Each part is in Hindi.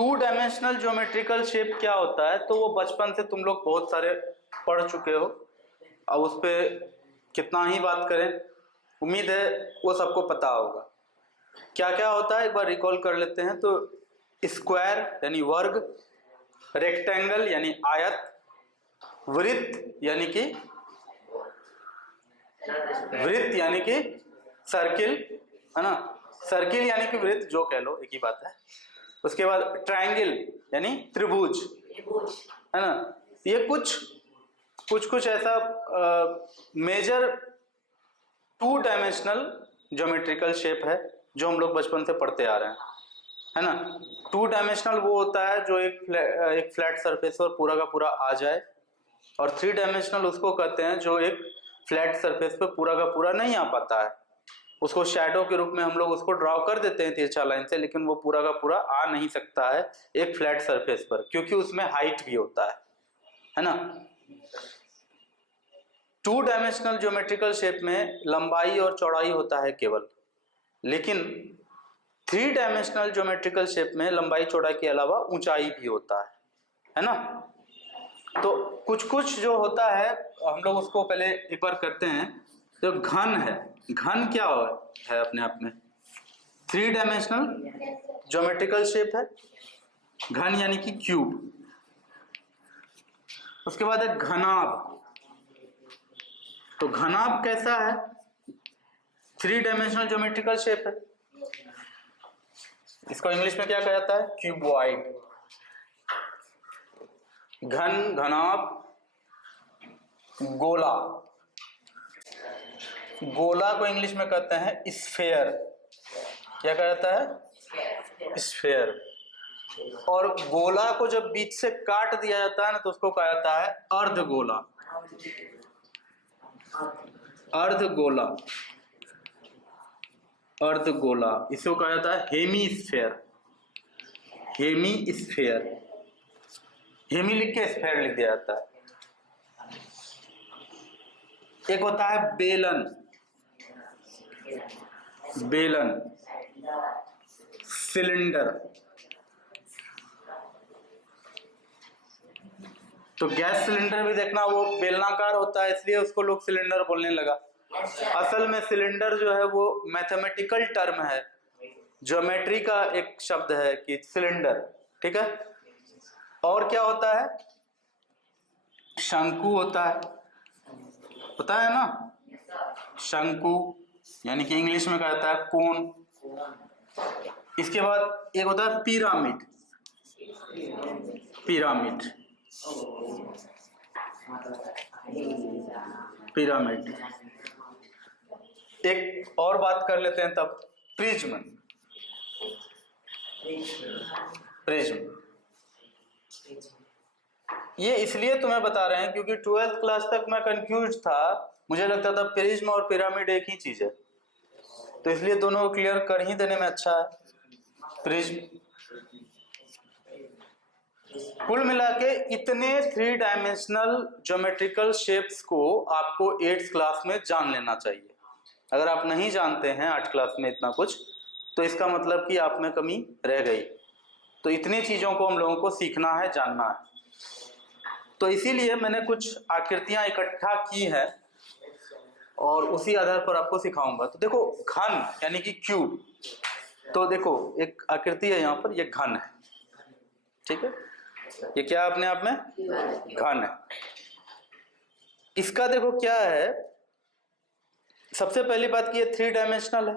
टू डायमेंशनल ज्योमेट्रिकल शेप क्या होता है, तो वो बचपन से तुम लोग बहुत सारे पढ़ चुके हो। अब उस पर कितना ही बात करें, उम्मीद है वो सबको पता होगा। क्या क्या होता है एक बार रिकॉल कर लेते हैं। तो स्क्वायर यानी वर्ग, रेक्टेंगल यानी आयत, वृत्त यानी कि सर्किल, है ना, सर्किल यानी कि वृत्त, जो कह लो एक ही बात है। उसके बाद ट्रायंगल यानी त्रिभुज, है ना। ये कुछ ऐसा major two dimensional geometrical shape है जो हम लोग बचपन से पढ़ते आ रहे हैं, है ना। टू डायमेंशनल वो होता है जो एक फ्लैट सरफेस पर पूरा का पूरा आ जाए, और थ्री डायमेंशनल उसको कहते हैं जो एक फ्लैट सरफेस पर पूरा का पूरा नहीं आ पाता है। उसको शैडो के रूप में हम लोग उसको ड्रॉ कर देते हैं तिरछा लाइन से, लेकिन वो पूरा का पूरा आ नहीं सकता है एक फ्लैट सरफेस पर, क्योंकि उसमें हाइट भी होता है ना। टू डायमेंशनल ज्योमेट्रिकल शेप में लंबाई और चौड़ाई होता है केवल, लेकिन थ्री डायमेंशनल ज्योमेट्रिकल शेप में लंबाई चौड़ाई के अलावा ऊंचाई भी होता है ना। तो कुछ जो होता है हम लोग उसको पहले एक बार करते हैं। जो घन है, घन क्या है अपने आप में? थ्री डायमेंशनल ज्योमेट्रिकल शेप है घन, यानी कि क्यूब। उसके बाद है घनाभ। तो घनाभ कैसा है? थ्री डायमेंशनल ज्योमेट्रिकल शेप है। इसको इंग्लिश में क्या कहा जाता है? क्यूबॉइड। घन, घनाभ, गोला। गोला को इंग्लिश में कहते हैं स्फेयर। क्या कहा जाता है? स्फेयर। और गोला को जब बीच से काट दिया जाता है ना, तो उसको कहा जाता है अर्धगोला। अर्धगोला, अर्धगोला, इसको कहा जाता है हेमीस्फेयर। हेमीस्फेयर, हेमी लिख के स्फेयर लिख दिया जाता है। एक होता है बेलन। बेलन, सिलेंडर। तो गैस सिलेंडर भी देखना वो बेलनाकार होता है, इसलिए उसको लोग सिलेंडर बोलने लगा। असल में सिलेंडर जो है वो मैथमेटिकल टर्म है, ज्योमेट्री का एक शब्द है कि सिलेंडर, ठीक है। और क्या होता है? शंकु होता है, पता है ना, शंकु, यानी कि इंग्लिश में कहा जाता है कोन। इसके बाद एक होता है पिरामिड। Pyramid, pyramid. एक और बात कर लेते हैं तब, प्रिज्म। प्रिज्म ये इसलिए तुम्हें बता रहे हैं क्योंकि 12th क्लास तक मैं कंफ्यूज था, मुझे लगता था प्रिज्म और पिरामिड एक ही चीज है, तो इसलिए दोनों को क्लियर कर ही देने में अच्छा है। प्रिज्म, कुल मिला के इतने थ्री डायमेंशनल ज्योमेट्रिकल शेप्स को आपको 8th क्लास में जान लेना चाहिए। अगर आप नहीं जानते हैं 8th क्लास में इतना कुछ, तो इसका मतलब कि आप में कमी रह गई। तो इतनी चीजों को हम लोगों को सीखना है, जानना है। तो इसीलिए मैंने कुछ आकृतियां इकट्ठा की है और उसी आधार पर आपको सिखाऊंगा। तो देखो, घन यानी कि क्यूब। तो देखो एक आकृति है यहाँ पर, ये घन है, ठीक है। ये क्या अपने आप में? घन है। इसका देखो क्या है, सबसे पहली बात कि ये थ्री डायमेंशनल है।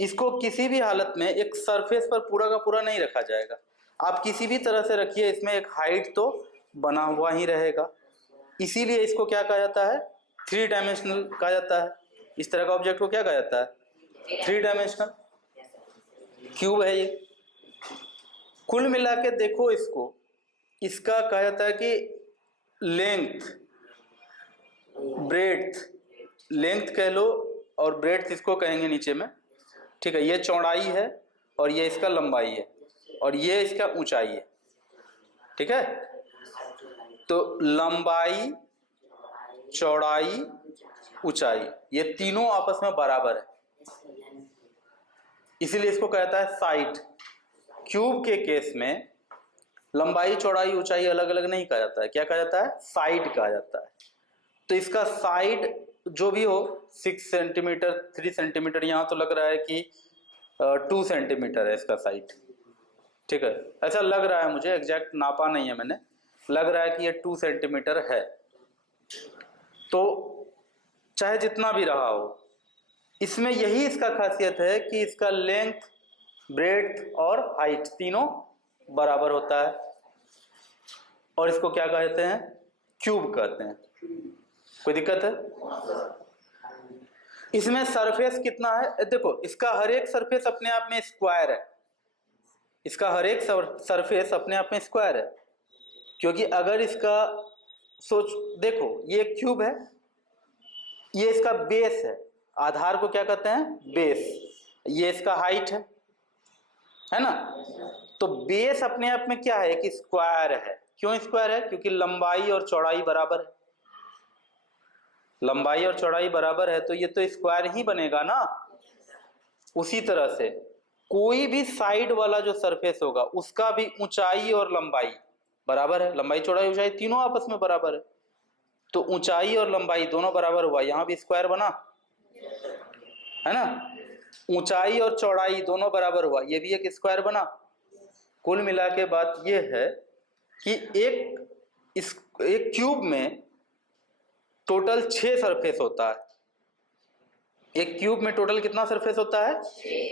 इसको किसी भी हालत में एक सरफेस पर पूरा का पूरा नहीं रखा जाएगा। आप किसी भी तरह से रखिए, इसमें एक हाइट तो बना हुआ ही रहेगा। इसीलिए इसको क्या कहा जाता है? थ्री डायमेंशनल कहा जाता है। इस तरह का ऑब्जेक्ट को क्या कहा जाता है? Three dimensional. क्यूब है ये। कुल मिला के देखो इसको, इसका कहा जाता है कि लेंथ, ब्रेड्थ, लेंथ कह लो और ब्रेड्थ इसको कहेंगे नीचे में, ठीक है। ये चौड़ाई है और ये इसका लंबाई है और ये इसका ऊंचाई है, ठीक है। तो लंबाई, चौड़ाई, ऊंचाई, ये तीनों आपस में बराबर है, इसीलिए इसको कहता है साइड। क्यूब के केस में लंबाई चौड़ाई ऊंचाई अलग अलग नहीं कहा जाता है, क्या कहा जाता है? साइड कहा जाता है। तो इसका साइड जो भी हो 6 सेंटीमीटर 3 सेंटीमीटर, यहाँ तो लग रहा है कि 2 सेंटीमीटर है इसका साइड, ठीक है, ऐसा लग रहा है मुझे, एग्जैक्ट नापा नहीं है मैंने, लग रहा है कि ये 2 सेंटीमीटर है। तो चाहे जितना भी रहा हो, इसमें यही इसका खासियत है कि इसका लेंथ, ब्रेड्थ और हाइट तीनों बराबर होता है, और इसको क्या कहते हैं? क्यूब कहते हैं। कोई दिक्कत है? इसमें सरफेस कितना है? देखो, इसका हर एक सरफेस अपने आप में स्क्वायर है, इसका हर एक सरफेस अपने आप में स्क्वायर है, क्योंकि अगर इसका सोच देखो, ये क्यूब है, ये इसका बेस है, आधार को क्या कहते हैं? बेस। ये इसका हाइट है ना? तो बेस अपने आप में क्या है? कि स्क्वायर है। क्यों स्क्वायर है? क्योंकि लंबाई और चौड़ाई बराबर है, लंबाई और चौड़ाई बराबर है, तो ये तो स्क्वायर ही बनेगा ना। उसी तरह से कोई भी साइड वाला जो सरफेस होगा उसका भी ऊंचाई और लंबाई बराबर है, लंबाई चौड़ाई ऊंचाई तीनों आपस में बराबर है, तो ऊंचाई और लंबाई दोनों बराबर हुआ, यहां भी स्क्वायर बना है ना, ऊंचाई और चौड़ाई दोनों बराबर हुआ, ये भी एक स्क्वायर बना। कुल मिला के बात ये है कि एक क्यूब में टोटल 6 सरफेस होता है। एक क्यूब में टोटल कितना सरफेस होता है?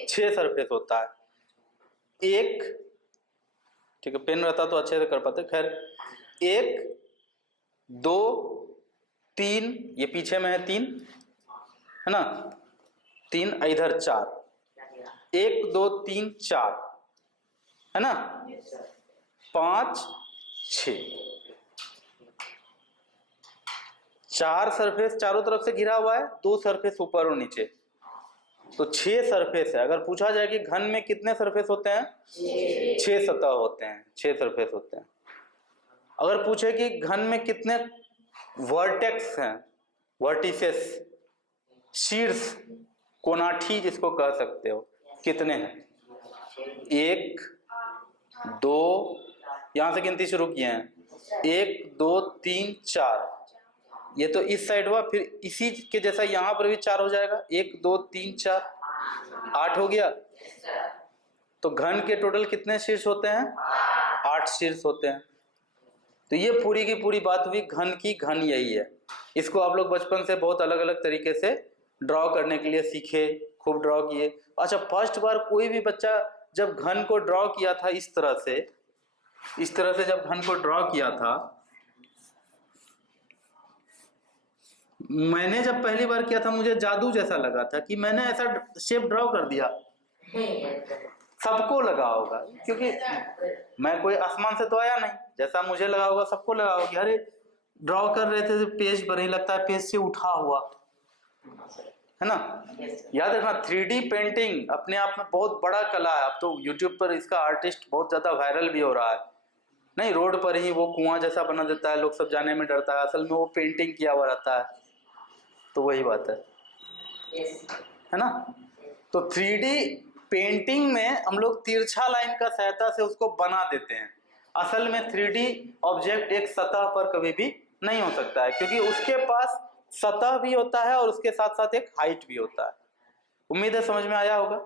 6 सरफेस होता है। एक, ठीक है, पेन रहता तो अच्छे से कर पाते, खैर 1 2 3, ये पीछे में है 3 है ना, 3 इधर 4, 1 2 3 4 है ना, 5 6, 4 सरफेस चारों तरफ से घिरा हुआ है, 2 सरफेस ऊपर और नीचे, तो 6 सरफेस है। अगर पूछा जाए कि घन में कितने सरफेस होते हैं? 6 सतह होते हैं, 6 सरफेस होते हैं। अगर पूछे कि घन में कितने वर्टेक्स हैं, वर्टिसेस, शीर्ष, कोनाठी जिसको कह सकते हो, कितने हैं? 1 2, यहां से गिनती शुरू किए हैं, 1 2 3 4, ये तो इस साइड हुआ, फिर इसी के जैसा यहां पर भी 4 हो जाएगा, 1 2 3 4, 8 हो गया। तो घन के टोटल कितने शीर्ष होते हैं? 8 शीर्ष होते हैं। तो ये पूरी की पूरी बात हुई घन की। घन यही है, इसको आप लोग बचपन से बहुत अलग अलग तरीके से ड्रॉ करने के लिए सीखे, खूब ड्रॉ किए। अच्छा, फर्स्ट बार कोई भी बच्चा जब घन को ड्रॉ किया था इस तरह से जब घन को ड्रॉ किया था, मैंने जब पहली बार किया था मुझे जादू जैसा लगा था कि मैंने ऐसा शेप ड्रॉ कर दिया। सबको लगा होगा, क्योंकि मैं कोई आसमान से तो आया नहीं, जैसा मुझे लगा होगा सबको लगा होगा कि अरे ड्रॉ कर रहे थे पेज पर ही लगता है पेज से उठा हुआ है ना। याद रखना, 3D पेंटिंग अपने आप में बहुत बड़ा कला है। अब तो YouTube पर इसका आर्टिस्ट बहुत ज्यादा वायरल भी हो रहा है। नहीं, रोड पर ही वो कुआं जैसा बना देता है, लोग सब जाने में डरता है, असल में वो पेंटिंग किया हुआ रहता है। तो वही बात है ना। तो 3D पेंटिंग में हम लोग तिरछा लाइन का सहायता से उसको बना देते हैं। असल में 3D ऑब्जेक्ट एक सतह पर कभी भी नहीं हो सकता है, क्योंकि उसके पास सतह भी होता है और उसके साथ साथ एक हाइट भी होता है। उम्मीद है समझ में आया होगा।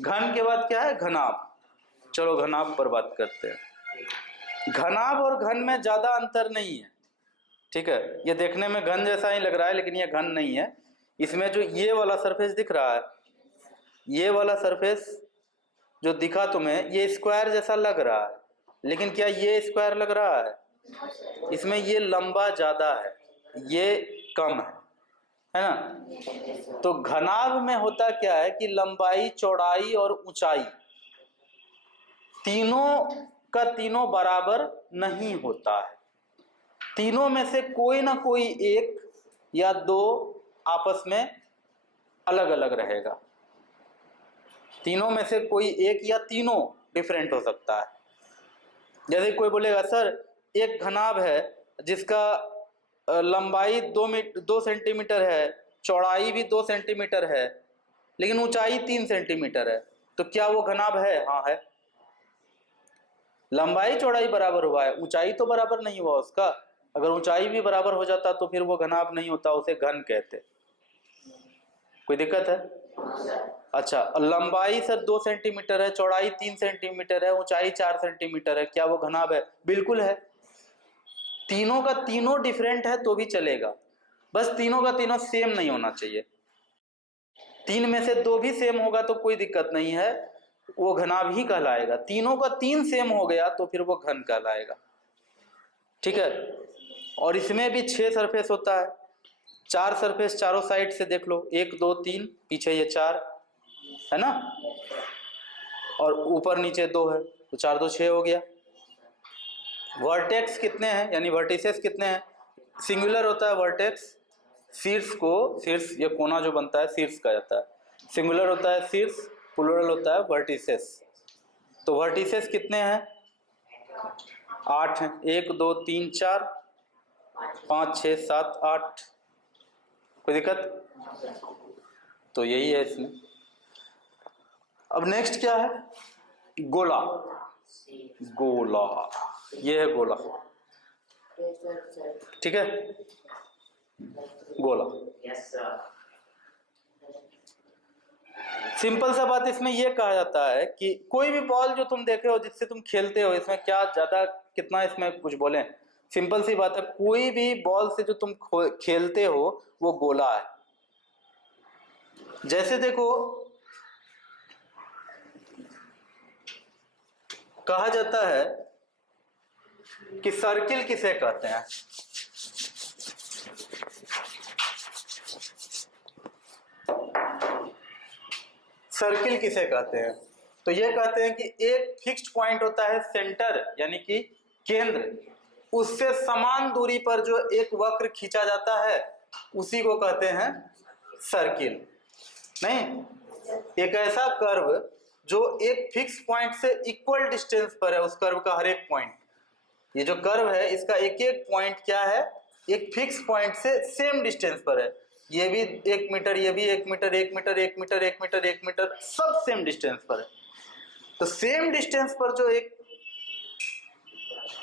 घन के बाद क्या है? घनाभ। चलो घनाभ पर बात करते हैं। घनाभ और घन में ज्यादा अंतर नहीं है, ठीक है। ये देखने में घन जैसा ही लग रहा है, लेकिन ये घन नहीं है। इसमें जो ये वाला सरफेस दिख रहा है, ये वाला सरफेस जो दिखा तुम्हें, ये स्क्वायर जैसा लग रहा है, लेकिन क्या ये स्क्वायर लग रहा है? इसमें ये लंबा ज्यादा है, ये कम है ना। तो घनाभ में होता क्या है कि लंबाई, चौड़ाई और ऊंचाई तीनों का तीनों बराबर नहीं होता है। तीनों में से कोई ना कोई एक या दो आपस में अलग अलग रहेगा। तीनों में से कोई एक या तीनों डिफरेंट हो सकता है। जैसे कोई बोलेगा सर एक घनाभ है जिसका लंबाई 2 सेंटीमीटर है, चौड़ाई भी 2 सेंटीमीटर है, लेकिन ऊंचाई 3 सेंटीमीटर है, तो क्या वो घनाभ है? हाँ है। लंबाई चौड़ाई बराबर हुआ है, ऊंचाई तो बराबर नहीं हुआ उसका। अगर ऊंचाई भी बराबर हो जाता तो फिर वो घनाभ नहीं होता, उसे घन कहते। कोई दिक्कत है? अच्छा, लंबाई सर 2 सेंटीमीटर है, चौड़ाई 3 सेंटीमीटर है, ऊंचाई 4 सेंटीमीटर है, क्या वो घनाभ है? बिल्कुल है। तीनों का तीनों डिफरेंट है तो भी चलेगा, बस तीनों का तीनों सेम नहीं होना चाहिए। 3 में से 2 भी सेम होगा तो कोई दिक्कत नहीं है, वो घनाभ ही कहलाएगा। तीनों का 3 सेम हो गया तो फिर वो घन कहलाएगा। ठीक है। और इसमें भी 6 सरफेस होता है, 4 सरफेस चारों साइड से देख लो, 1 2 3, पीछे ये 4 है ना, और ऊपर नीचे 2 है, तो 4 2 6 हो गया। वर्टेक्स कितने हैं, यानी वर्टिसेस कितने हैं? सिंगुलर होता है वर्टेक्स, शीर्ष को, शीर्ष ये कोना जो बनता है शीर्ष कहा जाता है। सिंगुलर होता है शीर्ष, प्लूरल होता है वर्टिसेस। तो वर्टिसेस कितने हैं? 8 हैं। 1 2 3 4 5 6 7 8। कोई दिक्कत? तो यही है इसमें। अब नेक्स्ट क्या है? गोला। गोला, ये है गोला। ठीक है, गोला। सिंपल सा बात इसमें यह कहा जाता है कि कोई भी बॉल जो तुम देखे हो, जिससे तुम खेलते हो, इसमें क्या ज्यादा कितना इसमें कुछ बोले, सिंपल सी बात है, कोई भी बॉल से जो तुम खेलते हो वो गोला है। जैसे देखो, कहा जाता है कि सर्किल किसे कहते हैं? सर्किल किसे कहते हैं? तो ये कहते हैं कि एक फिक्स्ड पॉइंट होता है सेंटर, यानी कि केंद्र, उससे समान दूरी पर जो एक वक्र खींचा जाता है उसी को कहते हैं सर्किल। नहीं, एक ऐसा कर्व जो एक फिक्स पॉइंट से इक्वल डिस्टेंस पर है, उस कर्व का हर एक पॉइंट, ये जो कर्व है इसका एक एक पॉइंट क्या है, एक फिक्स पॉइंट से सेम डिस्टेंस पर है। ये भी 1 मीटर, ये भी 1 metre, 1 metre, 1 metre, 1 metre, 1 metre, सब सेम डिस्टेंस पर है। तो सेम डिस्टेंस पर जो एक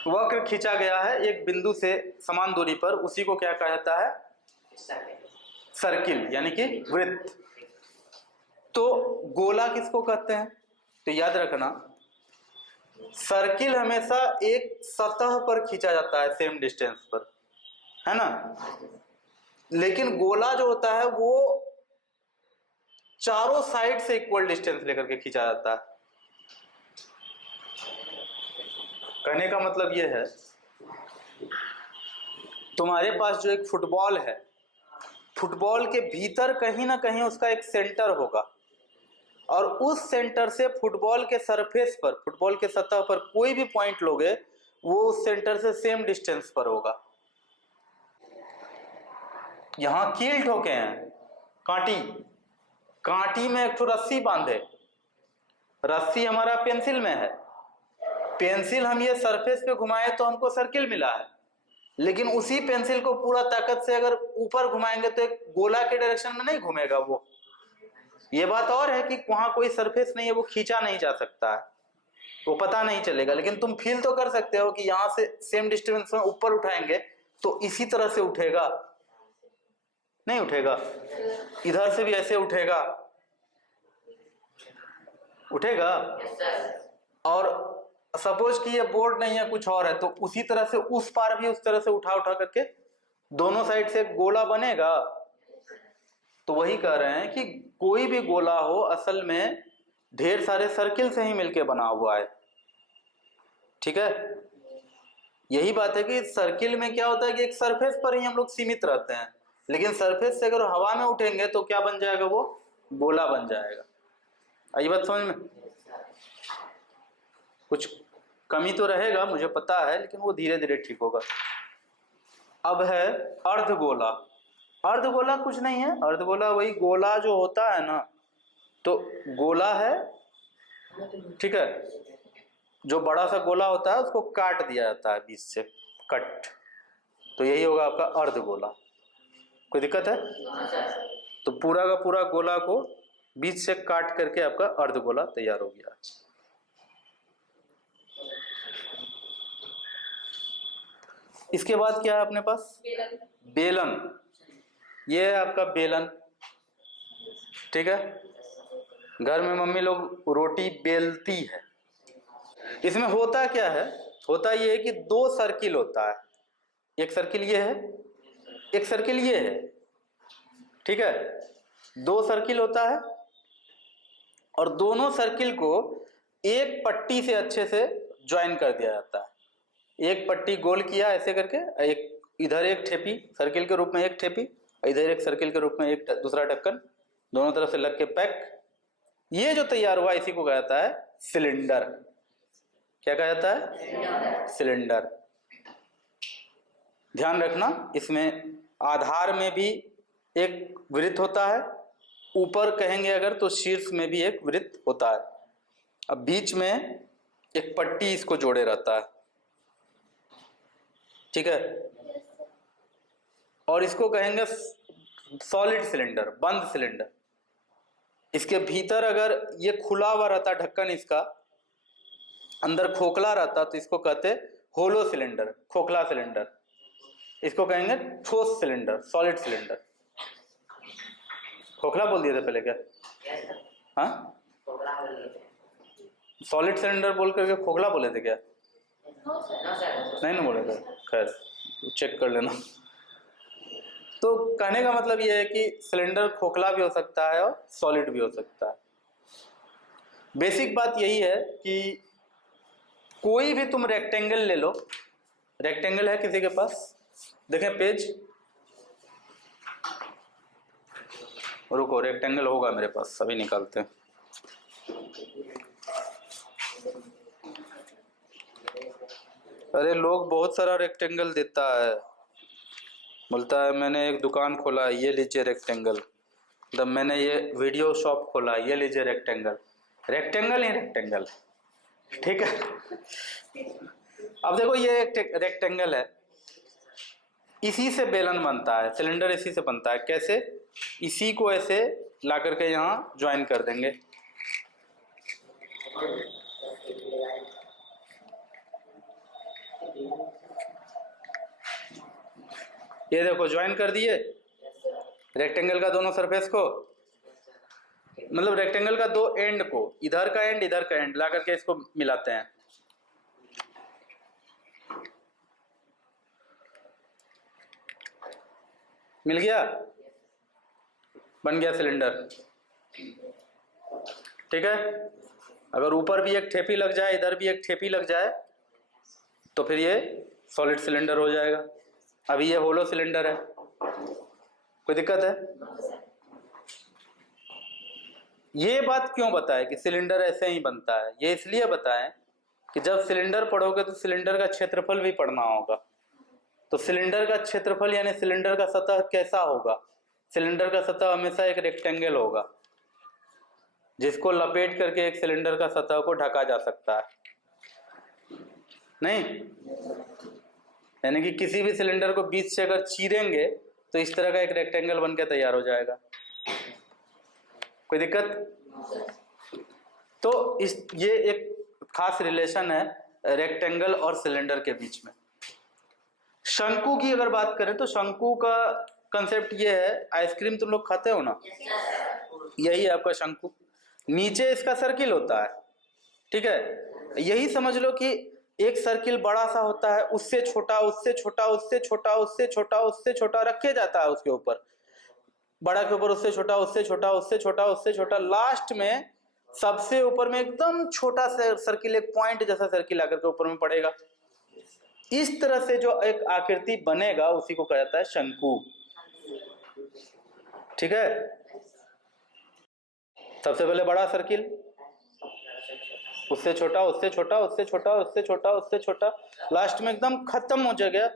वक्र खींचा गया है एक बिंदु से समान दूरी पर, उसी को क्या कहा जाता है? सर्किल, यानी कि वृत्त। तो गोला किसको कहते हैं? तो याद रखना, सर्किल हमेशा एक सतह पर खींचा जाता है सेम डिस्टेंस पर, है ना, लेकिन गोला जो होता है वो चारों साइड से इक्वल डिस्टेंस लेकर के खींचा जाता है। कहने का मतलब यह है, तुम्हारे पास जो एक फुटबॉल है, फुटबॉल के भीतर कहीं ना कहीं उसका एक सेंटर होगा, और उस सेंटर से फुटबॉल के सरफेस पर, फुटबॉल के सतह पर कोई भी पॉइंट लोगे वो उस सेंटर से सेम डिस्टेंस पर होगा। यहां कील ठोके हैं, कांटी, कांटी में एक तो रस्सी बांधे, रस्सी हमारा पेंसिल में है, पेंसिल हम ये सरफेस पे घुमाए तो हमको सर्किल मिला है, लेकिन उसी पेंसिल को पूरा ताकत से अगर ऊपर घुमाएंगे तो एक गोला के डायरेक्शन में नहीं घूमेगा वो। ये बात और है कि वहां कोई सरफेस नहीं है, वो खींचा नहीं जा सकता है, वो पता नहीं चलेगा, लेकिन तुम फील तो कर सकते हो कि यहां से सेम डिस्टेंस में ऊपर उठाएंगे तो इसी तरह से उठेगा, नहीं उठेगा? इधर से भी ऐसे उठेगा, उठेगा। और सपोज कि ये बोर्ड नहीं है, कुछ और है, तो उसी तरह से उस पार भी उस तरह से उठा उठा करके दोनों साइड से गोला बनेगा। तो वही कह रहे हैं कि कोई भी गोला हो असल में ढेर सारे सर्किल से ही मिलके बना हुआ है। ठीक है, यही बात है कि सर्किल में क्या होता है कि एक सरफेस पर ही हम लोग सीमित रहते हैं, लेकिन सरफेस से अगर हवा में उठेंगे तो क्या बन जाएगा? वो गोला बन जाएगा। आई बात समझ में? कुछ कमी तो रहेगा मुझे पता है, लेकिन वो धीरे धीरे ठीक होगा। अब है अर्धगोला। अर्धगोला कुछ नहीं है, अर्धगोला वही गोला जो होता है ना, तो गोला है, ठीक है, जो बड़ा सा गोला होता है उसको काट दिया जाता है बीच से, कट, तो यही होगा आपका अर्धगोला। कोई दिक्कत है? तो पूरा का पूरा गोला को बीच से काट करके आपका अर्धगोला तैयार हो गया। इसके बाद क्या है अपने पास? बेलन। ये है आपका बेलन, ठीक है। घर में मम्मी लोग रोटी बेलती है। इसमें होता क्या है? होता ये है कि दो सर्किल होता है, एक सर्किल ये है, एक सर्किल ये है, ठीक है। दो सर्किल होता है और दोनों सर्किल को एक पट्टी से अच्छे से ज्वाइन कर दिया जाता है। एक पट्टी गोल किया ऐसे करके, एक इधर एक ठेपी सर्किल के रूप में, एक ठेपी इधर एक सर्किल के रूप में, एक दूसरा ढक्कन, दोनों तरफ से लग के पैक। ये जो तैयार हुआ इसी को कहा जाता है सिलेंडर। क्या कहा जाता है? सिलेंडर। ध्यान रखना, इसमें आधार में भी एक वृत्त होता है, ऊपर कहेंगे अगर तो शीर्ष में भी एक वृत्त होता है। अब बीच में एक पट्टी इसको जोड़े रहता है, ठीक है। और इसको कहेंगे सॉलिड सिलेंडर, बंद सिलेंडर। इसके भीतर अगर ये खुला हुआ रहता ढक्कन, इसका अंदर खोखला रहता तो इसको कहते होलो सिलेंडर, खोखला सिलेंडर। इसको कहेंगे ठोस सिलेंडर, सॉलिड सिलेंडर। खोखला बोल दिए थे पहले क्या? हाँ, सॉलिड सिलेंडर बोल करके खोखला बोले थे क्या? नहीं ना बोले थे, खैर चेक कर लेना। तो कहने का मतलब यह है कि सिलेंडर खोखला भी हो सकता है और सॉलिड भी हो सकता है। बेसिक बात यही है कि कोई भी तुम रेक्टेंगल ले लो, रेक्टेंगल है किसी के पास? देखें पेज, रुको, रेक्टेंगल होगा मेरे पास, अभी निकालते हैं। अरे लोग बहुत सारा रेक्टेंगल देता है, बोलता है मैंने एक दुकान खोला, ये लीजिए रेक्टेंगल, मतलब मैंने ये वीडियो शॉप खोला, ये लीजिए रेक्टेंगल। रेक्टेंगल ही रेक्टेंगल, ठीक है। अब देखो ये एक रेक्टेंगल है, इसी से बेलन बनता है, सिलेंडर इसी से बनता है। कैसे? इसी को ऐसे ला करके यहाँ ज्वाइन कर देंगे, ये देखो ज्वाइन कर दिए रेक्टेंगल का दोनों सरफेस को, मतलब रेक्टेंगल का दो एंड को, इधर का एंड इधर का एंड ला करके इसको मिलाते हैं। मिल गया, बन गया सिलेंडर, ठीक है। अगर ऊपर भी एक ठेपी लग जाए, इधर भी एक ठेपी लग जाए, तो फिर ये सॉलिड सिलेंडर हो जाएगा। अभी ये होलो सिलेंडर है, कोई दिक्कत है? ये बात क्यों बताएं कि सिलेंडर ऐसे ही बनता है? ये इसलिए बताएं कि जब सिलेंडर पढ़ोगे तो सिलेंडर का क्षेत्रफल भी पढ़ना होगा। तो सिलेंडर का क्षेत्रफल यानी सिलेंडर का सतह कैसा होगा? सिलेंडर का सतह हमेशा एक रेक्टेंगल होगा, जिसको लपेट करके एक सिलेंडर का सतह को ढका जा सकता है, नहीं? यानी कि किसी भी सिलेंडर को बीच से अगर चीरेंगे तो इस तरह का एक रेक्टेंगल बनकर तैयार हो जाएगा। कोई दिक्कत? तो ये एक खास रिलेशन है रेक्टेंगल और सिलेंडर के बीच में। शंकु की अगर बात करें तो शंकु का कंसेप्ट ये है, आइसक्रीम तुम लोग खाते हो ना, यही है आपका शंकु। नीचे इसका सर्किल होता है, ठीक है। यही समझ लो कि एक सर्किल बड़ा सा होता है, उससे छोटा, उससे छोटा, उससे छोटा, उससे छोटा, उससे छोटा रखे जाता है उसके ऊपर, बड़ा के ऊपर उससे छोटा, उससे छोटा, उससे छोटा, उससे छोटा, लास्ट में सबसे ऊपर में एकदम छोटा सा सर्किल, एक पॉइंट जैसा सर्किल आकर के ऊपर में पड़ेगा। इस तरह से जो एक आकृति बनेगा उसी को कहा जाता है शंकु, ठीक है। सबसे पहले बड़ा सर्किल, उससे छोटा, उससे छोटा, उससे छोटा, उससे छोटा, उससे छोटा, लास्ट में एकदम खत्म हो जाएगा।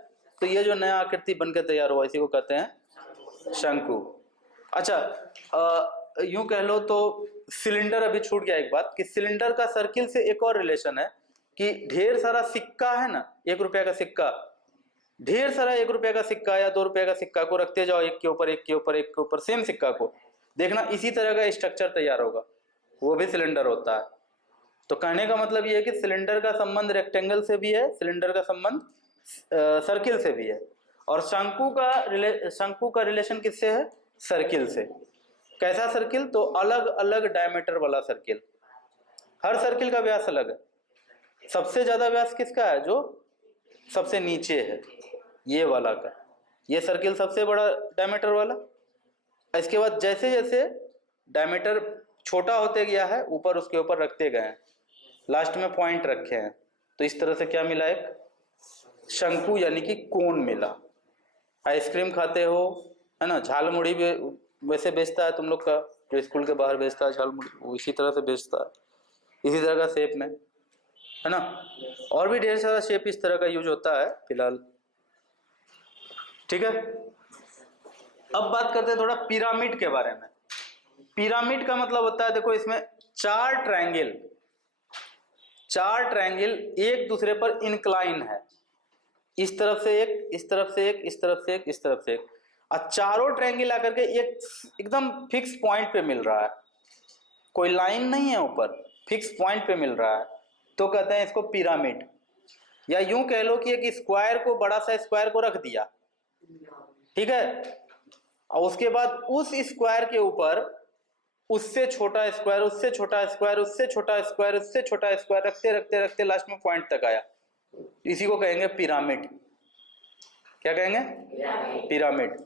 तो ये जो नया आकृति बनकर तैयार हुआ इसी को कहते हैं शंकु। अच्छा, यूं कह लो तो सिलेंडर, अभी छूट गया एक बात कि सिलेंडर का सर्किल से एक और रिलेशन है कि ढेर सारा सिक्का है ना, 1 रुपया का सिक्का, ढेर सारा 1 रुपया का सिक्का या 2 रुपया का सिक्का को रखते जाओ, एक के ऊपर एक के ऊपर एक के ऊपर, सेम सिक्का को देखना इसी तरह का स्ट्रक्चर तैयार होगा, वो भी सिलेंडर होता है। तो कहने का मतलब ये है कि सिलेंडर का संबंध रेक्टेंगल से भी है, सिलेंडर का संबंध सर्किल से भी है, और शंकु का रिलेशन किससे है? सर्किल से। कैसा सर्किल? तो अलग अलग डायमीटर वाला सर्किल। हर सर्किल का व्यास अलग है। सबसे ज्यादा व्यास किसका है? जो सबसे नीचे है, ये वाला का। ये सर्किल सबसे बड़ा डायमीटर वाला। इसके बाद जैसे जैसे डायमीटर छोटा होते गया है, ऊपर उसके ऊपर रखते गए हैं, लास्ट में पॉइंट रखे हैं, तो इस तरह से क्या मिला? एक शंकु यानी कि कोन मिला। आइसक्रीम खाते हो, है ना, झालमुड़ी भी वैसे बेचता है तुम लोग का, जो स्कूल के बाहर बेचता है झालमुड़ी, वो इसी तरह से बेचता है, इसी तरह का शेप में, है ना। और भी ढेर सारा शेप इस तरह का यूज होता है फिलहाल, ठीक है। अब बात करते हैं थोड़ा पिरामिड के बारे में। पिरामिड का मतलब होता है, देखो इसमें चार ट्रायंगल एक दूसरे पर इंक्लाइन है, इस तरफ से एक, इस तरफ से एक, इस तरफ से एक, इस तरफ से एक, और चारों ट्रायंगल आकर के एक एकदम फिक्स पॉइंट पे मिल रहा है, कोई लाइन नहीं है ऊपर, फिक्स पॉइंट पे मिल रहा है, तो कहते हैं इसको पिरामिड। या यूं कह लो कि एक स्क्वायर को, बड़ा सा स्क्वायर को रख दिया, ठीक है, और उसके बाद उस स्क्वायर के ऊपर उससे छोटा स्क्वायर, उससे छोटा स्क्वायर, उससे छोटा स्क्वायर, उससे छोटा स्क्वायर रखते रखते रखते लास्ट में पॉइंट तक आया, इसी को कहेंगे पिरामिड। क्या कहेंगे? पिरामिड।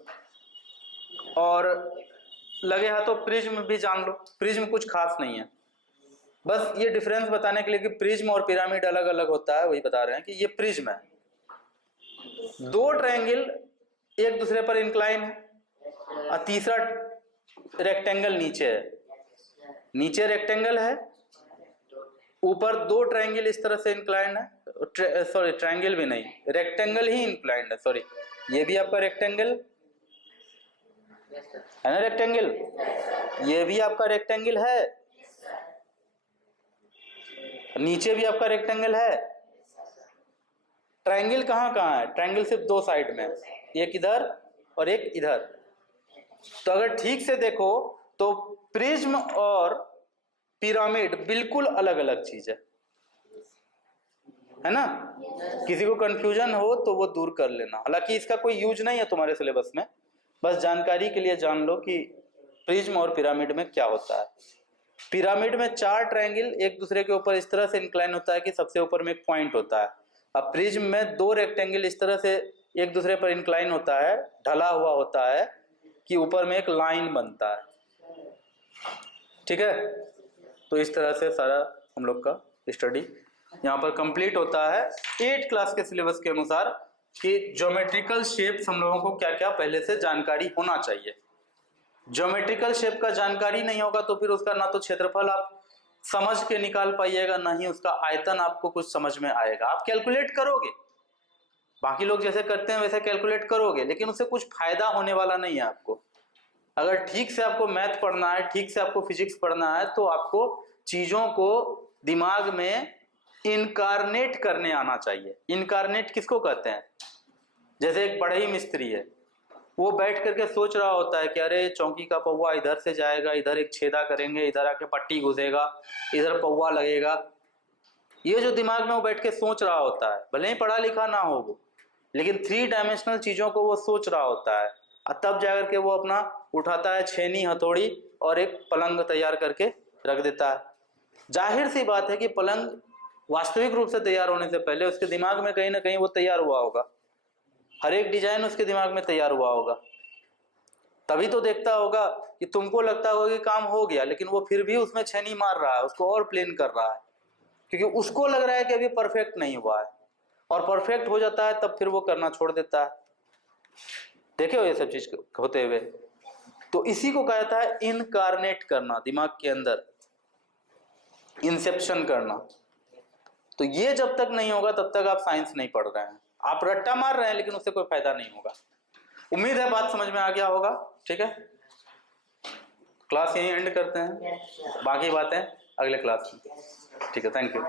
और लगे हाथों प्रिज्म भी जान लो। प्रिज्म कुछ खास नहीं है, बस ये डिफरेंस बताने के लिए कि प्रिज्म और पिरामिड अलग अलग होता है, वही बता रहे हैं कि ये प्रिज्म है, दो ट्रायंगल एक दूसरे पर इंक्लाइन है, और तीसरा रेक्टेंगल नीचे है, नीचे रेक्टेंगल है, ऊपर दो ट्रायंगल इस तरह से इंक्लाइन है, सॉरी ट्रायंगल भी नहीं, रेक्टेंगल ही इंक्लाइंड है, सॉरी, ये भी आपका रेक्टेंगल है ना, रेक्टेंगल, ये भी आपका रेक्टेंगल है, नीचे भी आपका रेक्टेंगल है। ट्रायंगल कहाँ कहाँ है? ट्रायंगल सिर्फ दो साइड में, एक इधर और एक इधर। तो अगर ठीक से देखो तो प्रिज्म और पिरामिड बिल्कुल अलग अलग चीज है ना। किसी को कंफ्यूजन हो तो वो दूर कर लेना, हालांकि इसका कोई यूज नहीं है तुम्हारे सिलेबस में, बस जानकारी के लिए जान लो कि प्रिज्म और पिरामिड में क्या होता है। पिरामिड में चार ट्रायंगल एक दूसरे के ऊपर इस तरह से इंक्लाइन होता है कि सबसे ऊपर में एक पॉइंट होता है। अब प्रिज्म में दो रेक्टेंगल इस तरह से एक दूसरे पर इंक्लाइन होता है, ढला हुआ होता है कि ऊपर में एक लाइन बनता है, ठीक है। तो इस तरह से सारा हम लोग का स्टडी यहाँ पर कंप्लीट होता है 8th क्लास के सिलेबस के अनुसार कि ज्योमेट्रिकल शेप्स हम लोगों को क्या क्या पहले से जानकारी होना चाहिए। ज्योमेट्रिकल शेप का जानकारी नहीं होगा तो फिर उसका ना तो क्षेत्रफल आप समझ के निकाल पाइएगा, ना ही उसका आयतन आपको कुछ समझ में आएगा। आप कैलकुलेट करोगे, बाकी लोग जैसे करते हैं वैसे कैलकुलेट करोगे, लेकिन उससे कुछ फायदा होने वाला नहीं है आपको। अगर ठीक से आपको मैथ पढ़ना है, ठीक से आपको फिजिक्स पढ़ना है, तो आपको चीजों को दिमाग में इनकारनेट करने आना चाहिए। इनकारनेट किसको कहते हैं? जैसे एक बढ़ई मिस्त्री है, वो बैठ करके सोच रहा होता है कि अरे चौकी का पौवा इधर से जाएगा, इधर एक छेदा करेंगे, इधर आके पट्टी घुसेगा, इधर पौवा लगेगा। ये जो दिमाग में वो बैठ के सोच रहा होता है, भले ही पढ़ा लिखा ना हो वो, लेकिन 3 डायमेंशनल चीजों को वो सोच रहा होता है, और तब जाकर के वो अपना उठाता है छेनी हथौड़ी और एक पलंग तैयार करके रख देता है। जाहिर सी बात है कि पलंग वास्तविक रूप से तैयार होने से पहले उसके दिमाग में कहीं ना कहीं वो तैयार हुआ होगा, हर एक डिजाइन उसके दिमाग में तैयार हुआ होगा, तभी तो देखता होगा कि तुमको लगता होगा कि काम हो गया, लेकिन वो फिर भी उसमें छेनी मार रहा है, उसको और प्लेन कर रहा है, क्योंकि उसको लग रहा है कि अभी परफेक्ट नहीं हुआ है, और परफेक्ट हो जाता है तब फिर वो करना छोड़ देता है। देखे हो ये सब चीज होते हुए? तो इसी को कहता है इनकारनेट करना, दिमाग के अंदर इंसेप्शन करना। तो ये जब तक नहीं होगा तब तक आप साइंस नहीं पढ़ रहे हैं, आप रट्टा मार रहे हैं, लेकिन उससे कोई फायदा नहीं होगा। उम्मीद है बात समझ में आ गया होगा, ठीक है। क्लास यहीं एंड करते हैं, बाकी बातें अगले क्लास में, ठीक है। Thank you.